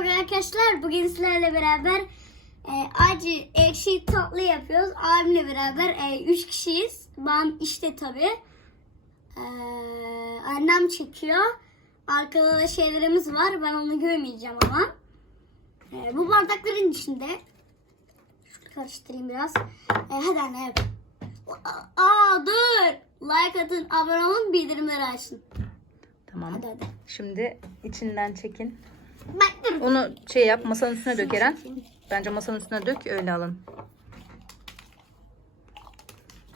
Merhaba arkadaşlar. Bugün sizlerle beraber e, acı ekşi tatlı yapıyoruz. Abimle beraber e, üç kişiyiz. Ben işte tabii. E, annem çekiyor. Arkada da şeylerimiz var. Ben onu görmeyeceğim ama. E, bu bardakların içinde. Şunu karıştırayım biraz. E, hadi anne yap. Aa dur. Like atın, abone olun, bildirimleri açın. Tamam. Hadi hadi. Şimdi içinden çekin. Onu şey yap masanın üstüne dök Eren. Bence masanın üstüne dök öyle alın.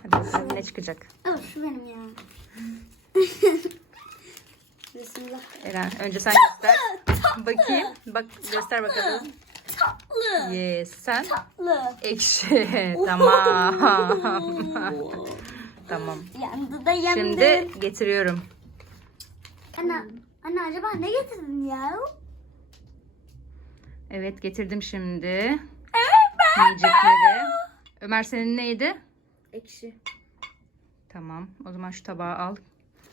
Hadi bakalım ne çıkacak. Evet şu benim ya. Bismillah. Eren önce sen göster. Bakayım. Bak göster bakalım. Tatlı. Yes. Sen Tatlı. ekşi. tamam. tamam. Yandı da yandı. Şimdi getiriyorum. Anne, anne acaba ne getirdin ya? Evet getirdim şimdi. Yiyecekleri. Ömer senin neydi? Ekşi. Tamam. O zaman şu tabağı al.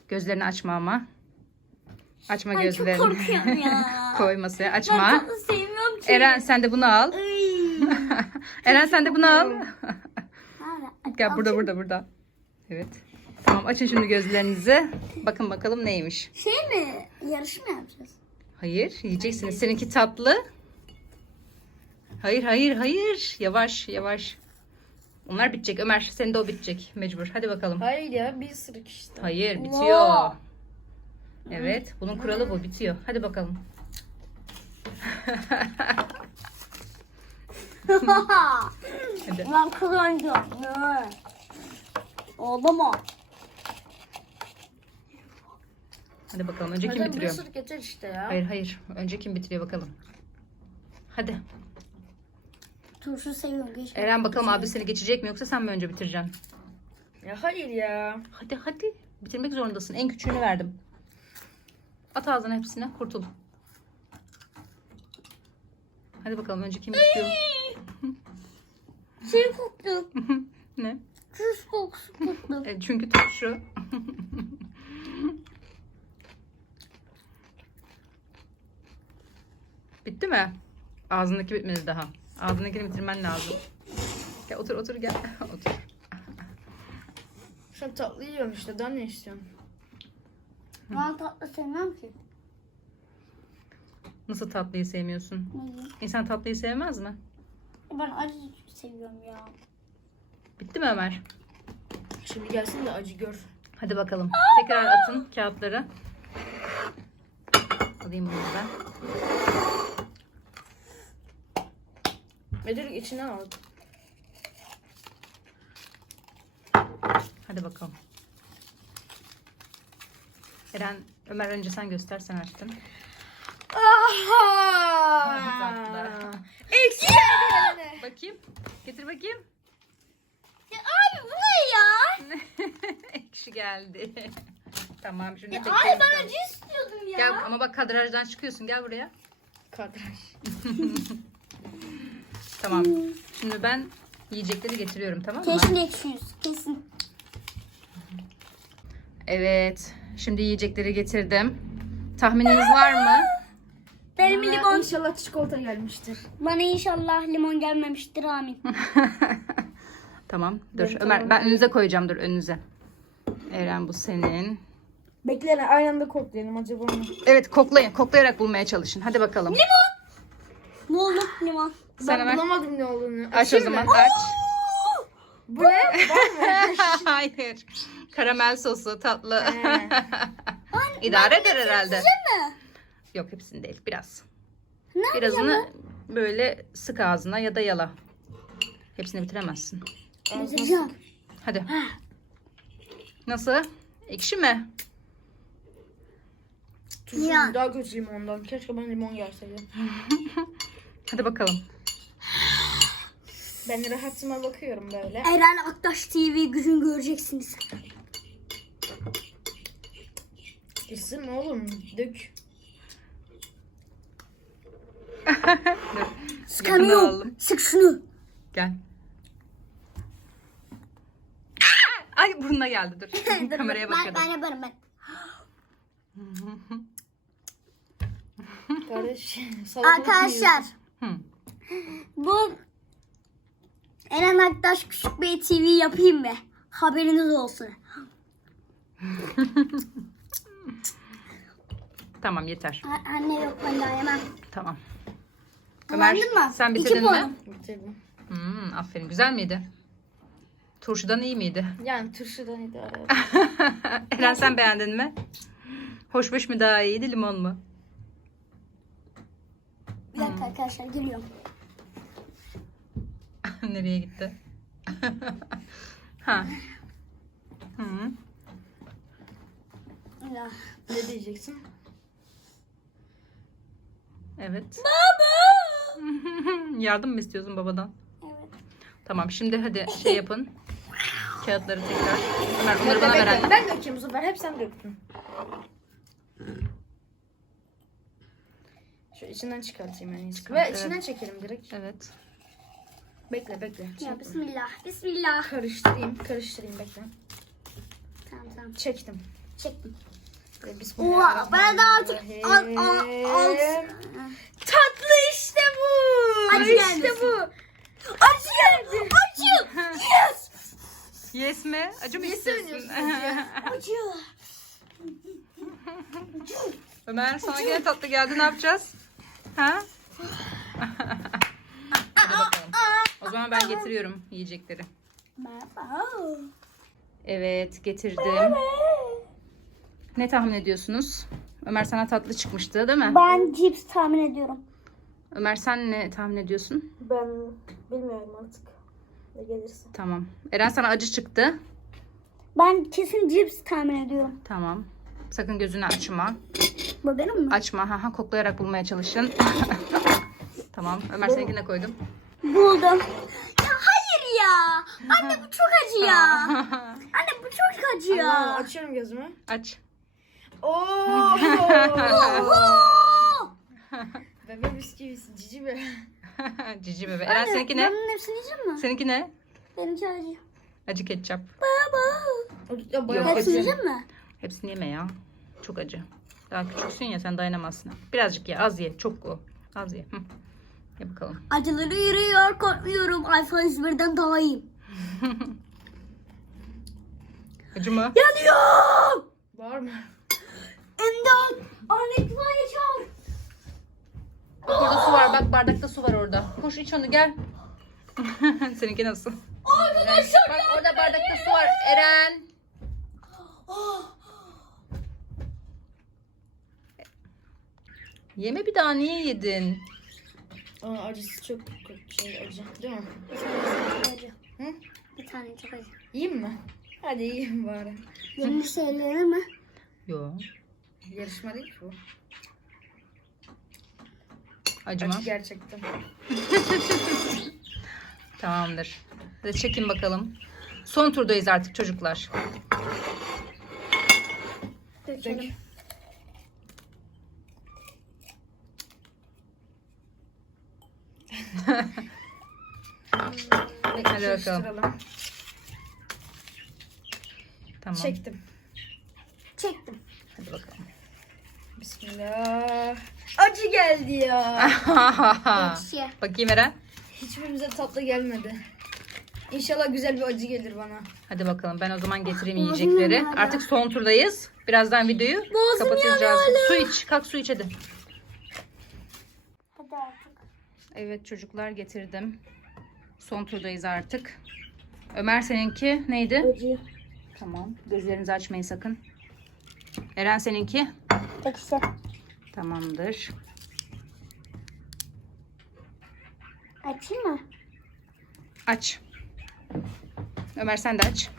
Gözlerini açma ama. Açma Ay, çok gözlerini. korkuyorum ya. Koy masaya. Ben Açma. tatlı sevmiyorum ki. Eren sen de bunu al. Eren sen de bunu al. Gel burada burada burada. Evet. Tamam açın şimdi gözlerinizi. Bakın bakalım neymiş. Şey mi? Yarış mı yapacağız? Hayır yiyeceksiniz. Seninki tatlı. Hayır hayır hayır. Yavaş yavaş. Onlar bitecek. Ömer senin de o bitecek. Mecbur. Hadi bakalım. Hayır ya bir ısırık işte. Hayır bitiyor. Evet bunun kuralı bu bitiyor. Hadi bakalım. Hadi. ben kazanacağım. Oldu mu? Hadi bakalım. Önce kim Hadi bir bitiriyor? ısırık yeter işte ya. Hayır hayır. Önce kim bitiriyor bakalım. Hadi. Turşu seviyorum. Keşke. Eren bakalım abi seni geçecek mi yoksa sen mi önce bitireceksin? Ya hayır ya. Hadi hadi. Bitirmek zorundasın. En küçüğünü verdim. At ağzına hepsine kurtul. Hadi bakalım önce kim bitiyor? Şey koktu. ne? Tuz kokusu koktu. E, çünkü turşu. Bitti mi? Ağzındaki bitmedi daha. Ağzındakini bitirmen lazım. Gel otur otur gel. otur. Şu an tatlı yiyorum işte. Daha ne istiyorsun? Ben tatlı sevmem ki. Nasıl tatlıyı sevmiyorsun? Ne diyeyim? İnsan tatlıyı sevmez mi? Ben acı seviyorum ya. Bitti mi Ömer? Şimdi gelsin de acı gör. Hadi bakalım. Tekrar atın kağıtları. Alayım bunu ben. Ve direkt içinden al. Hadi bakalım. Eren, Ömer önce sen göster sen açtın. Tatlı. Ekşi Bakayım. Getir bakayım. Ya abi bu ne ya? Ekşi geldi. tamam şimdi Ya tek abi ben acı istiyordum ya. Gel ama bak kadrajdan çıkıyorsun. Gel buraya. Kadraj. Tamam. Şimdi ben yiyecekleri getiriyorum tamam mı? Kesin ekşiyiz. Kesin. Evet. Şimdi yiyecekleri getirdim. Tahmininiz var mı? Benim Bana limon. İnşallah çikolata gelmiştir. Bana inşallah limon gelmemiştir amin. tamam. Dur Benim Ömer tamam. ben önünüze koyacağım dur önünüze. Eren bu senin. Bekle aynı anda koklayalım acaba mı? Evet koklayın. Koklayarak bulmaya çalışın. Hadi bakalım. Ne oldu limon? Sen ben hemen bulamadım ne olduğunu. aç o Açayım zaman mı? aç. Bu ne? Var mı? Hayır. Karamel sosu tatlı. He. İdare eder herhalde. mi? Yok hepsini değil. Biraz. Ne Birazını böyle sık ağzına ya da yala. Hepsini bitiremezsin. Bitireceğim. Hadi. Nasıl? Ekşi mi? Turşu Ya. daha kötü limondan. Keşke bana limon gelseydi. Hadi bakalım. Ben rahatıma bakıyorum böyle. Eren Aktaş TV gün göreceksiniz. Mi oğlum? Dök. Dur. Yakından alalım. Sık şunu. Gel. Ay burnuna geldi dur. Kameraya ben, bakıyordum. ben yaparım ben. Kardeş. salatalık mı Arkadaşlar Hı. bu Eren Aktaş Küçük Bey TV yapayım mı? Haberiniz olsun. Tamam yeter. A- anne yok ben daha yemem. Tamam. Ömer mı? sen İki bitirdin mi? puan. Bitirdim. Hmm, aferin. Güzel miydi? Turşudan iyi miydi? Yani turşudan idare et. Eren sen beğendin mi? Hoşmuş mu daha iyiydi limon mu? Bir dakika arkadaşlar geliyorum. Nereye gitti? ha. Hı. Ya. ne diyeceksin? Evet. Yardım mı istiyorsun babadan? Evet. Tamam şimdi hadi şey yapın. Kağıtları tekrar. Ömer bunları bana ver. Ben dökeyim bu sefer. Hep sen döktün. Şu içinden çıkartayım en iyisi. Ve Evet. içinden çekelim direkt. Evet. Bekle bekle. Ya bismillah. Bismillah. Karıştırayım. Karıştırayım bekle. Tamam tamam. Çektim. Çektim. Ve Oha ben de artık al, al, al. Tatlı işte bu. Acı işte gelmesin. bu. Acı geldi. Acı. Yes. Yes mi? Acı mı Yes istiyorsun? Acı. Ömer sana gene tatlı geldi ne yapacağız? Ha? Hadi bakalım. O zaman ben getiriyorum yiyecekleri. Evet getirdim. Ne tahmin ediyorsunuz? Ömer sana tatlı çıkmıştı değil mi? Ben cips tahmin ediyorum. Ömer sen ne tahmin ediyorsun? Ben bilmiyorum artık. Ne gelirse. Tamam. Eren sana acı çıktı. Ben kesin cips tahmin ediyorum. Tamam. Sakın gözünü açma. Bu benim mi? Açma. Ha, ha, koklayarak bulmaya çalışın. tamam. Ömer seninkine koydum. Buldum. Ya hayır ya. Anne bu çok acı ya. Anne bu çok acı ya. açıyorum gözümü. Aç. Oo! Oo. Bebe bisküvisi cici be. Cici bebe. Eren Anne, seninki Ben ne? bunun hepsini yiyeceğim mi? Seninki ne? Benimki acı. Acı ketçap. Baba. Ya bayağı Yok, Hepsini yiyeceğim mi? Hepsini yeme ya. Çok acı. Daha küçüksün ya sen dayanamazsın. Birazcık ye. Az ye. Çok o. Az ye. Hı. Ye bakalım. Acıları yürüyor korkmuyorum. iPhone 101'den daha iyiyim. Acı mı? Yanıyor. Var mı? İmdat. Anne itfaiye çağır. Bak orada su var. Bak bardakta su var orada. Koş iç onu gel. Seninki nasıl? Arkadaşlar. Bak orada bardakta su var. Eren. Yeme bir daha niye yedin? Aa, acısı çok kötü şey acı değil mi? acı. Hı? Bir tane çok acı. Yiyeyim mi? Hadi yiyeyim bari. Yeni şeyleri mi? Yok. Yarışma değil ki bu. Acı mı? Acı gerçekten. Tamamdır. Hadi çekin bakalım. Son turdayız artık çocuklar. Dökelim. Hadi bakalım. Tamam. Çektim. Çektim. Hadi bakalım. Bismillah. Acı geldi ya. Ekşi. Bakayım Eren. Hiçbirimize tatlı gelmedi. İnşallah güzel bir acı gelir bana. Hadi bakalım ben o zaman getireyim Boğazım yiyecekleri. Artık son turdayız. Birazdan videoyu Boğazım kapatacağız. Su iç. Kalk su iç hadi. Hadi artık. Evet çocuklar getirdim. Son turdayız artık. Ömer seninki neydi? Acı. Tamam. Gözlerinizi açmayın sakın. Eren seninki? Ekşi. Tamamdır. Açayım mı? Aç. Ömer sen de aç.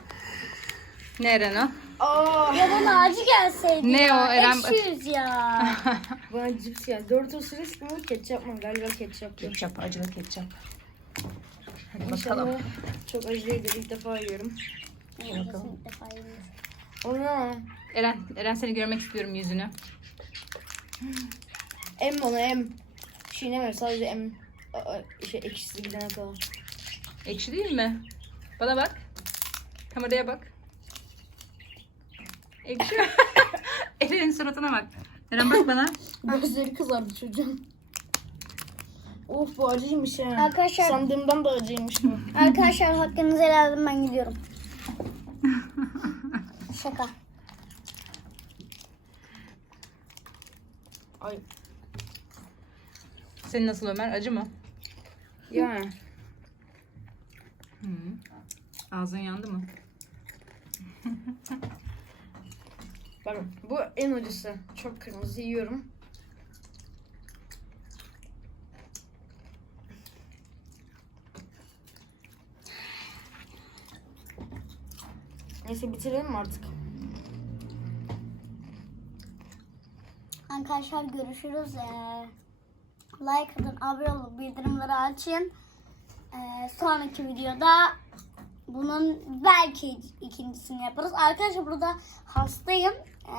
Ne Eren o? Aa, Ya bana acı gelseydi Ne ya. o Eren? Ekşiyiz ya. bana cips ya. Dört ısırık mı? Ketçap mı? Galiba ketçap. ketçap, acılı ketçap. Hadi bakalım. İnşallah çok acı değildir. İlk defa yiyorum. bakalım. İlk defa yiyorum. Ona Eren, Eren seni görmek istiyorum yüzünü. em bana em. Çiğneme sadece em. Aa, şey ekşisi gidene kadar. Ekşi değil mi? Bana bak. Kameraya bak. Ekşi. Eren'in suratına bak. Eren bak bana. Gözleri kızardı çocuğun. Of bu acıymış ya. Arkadaşlar- Sandığımdan da acıymış bu. Arkadaşlar hakkınızı helal edin ben gidiyorum. Şaka. Ay. Senin nasıl Ömer? Acı mı? Yani. Hı. Ağzın yandı mı? Bakın bu en acısı. Çok kırmızı yiyorum. Neyse bitirelim artık? Arkadaşlar görüşürüz. Ee, like atın, abone olun, bildirimleri açın. Ee, sonraki videoda bunun belki ikincisini yaparız. Arkadaşlar burada hastayım. Ee,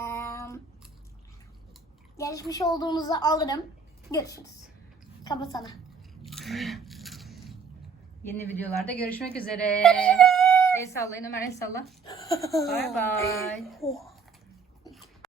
gelişmiş olduğumuzu alırım. Görüşürüz. Kapatalım. Yeni videolarda görüşmek üzere. El sallayın Ömer el salla. Bay bay. Oh.